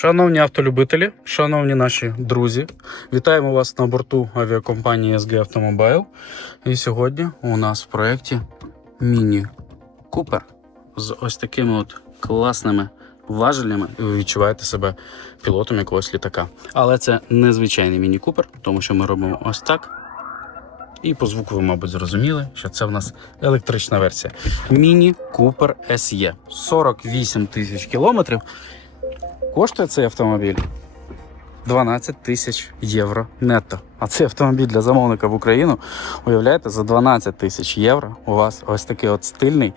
Шановні автолюбителі, шановні наші друзі, вітаємо вас на борту авіакомпанії SG Automobile. І сьогодні у нас в проєкті Міні Купер з ось такими от класними важелями. І ви відчуваєте себе пілотом якогось літака. Але це не звичайний Міні Купер, тому що ми робимо ось так. І по звуку ви, мабуть, зрозуміли, що це в нас електрична версія. Міні Купер SE. 48 тисяч кілометрів. Коштує цей автомобіль 12 тисяч євро нетто. А цей автомобіль для замовника в Україну, уявляєте, за 12 тисяч євро у вас ось такий от стильний,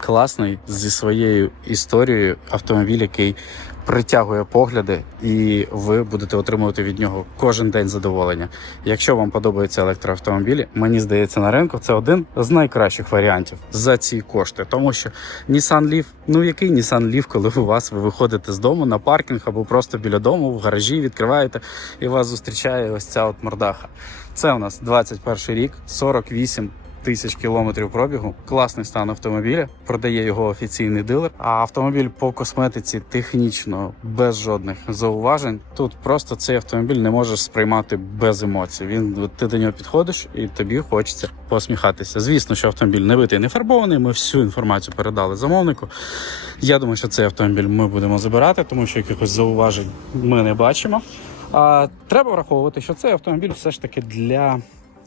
класний зі своєю історією автомобіль, який притягує погляди, і ви будете отримувати від нього кожен день задоволення. Якщо вам подобаються електроавтомобілі, мені здається, на ринку це один з найкращих варіантів за ці кошти, тому що Nissan Leaf, ну який Nissan Leaf, коли у вас ви виходите з дому на паркінг або просто біля дому в гаражі відкриваєте і вас зустрічає ось ця от мордаха. Це у нас 21 рік, 48 тисяч кілометрів пробігу. Класний стан автомобіля. Продає його офіційний дилер. А автомобіль по косметиці технічно без жодних зауважень. Тут просто цей автомобіль не можеш сприймати без емоцій. Він ти до нього підходиш, і тобі хочеться посміхатися. Звісно, що автомобіль не битий, не фарбований. Ми всю інформацію передали замовнику. Я думаю, що цей автомобіль ми будемо забирати, тому що якихось зауважень ми не бачимо. А треба враховувати, що цей автомобіль все ж таки для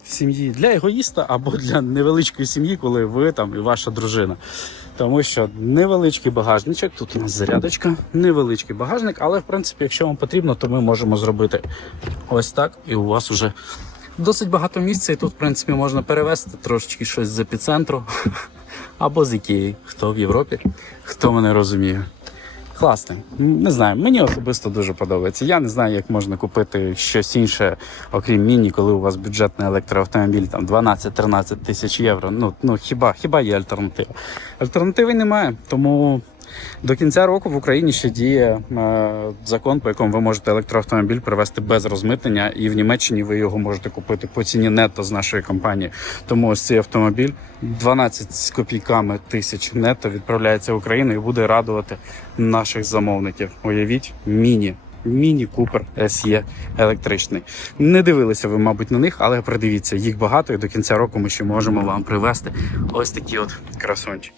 сім'ї, для егоїста або для невеличкої сім'ї, коли ви там і ваша дружина. Тому що невеличкий багажничок, тут у нас зарядочка, невеличкий багажник, але в принципі, якщо вам потрібно, то ми можемо зробити ось так, і у вас вже досить багато місця, і тут, в принципі, можна перевезти трошечки щось з епіцентру або з Ікеї. Хто в Європі, хто мене розуміє. Класний. Не знаю, мені особисто дуже подобається. Я не знаю, як можна купити щось інше, окрім міні, коли у вас бюджетний електроавтомобіль там 12-13 тисяч євро. Ну, ну хіба, хіба є альтернатива? Альтернативи немає, тому. До кінця року в Україні ще діє е, закон, по якому ви можете електроавтомобіль привезти без розмитнення, і в Німеччині ви його можете купити по ціні нетто з нашої компанії. Тому ось цей автомобіль 12 з копійками тисяч нетто відправляється в Україну і буде радувати наших замовників. Уявіть, міні. Міні Купер SE електричний. Не дивилися ви, мабуть, на них, але придивіться, їх багато, і до кінця року ми ще можемо вам привезти ось такі от красунчики.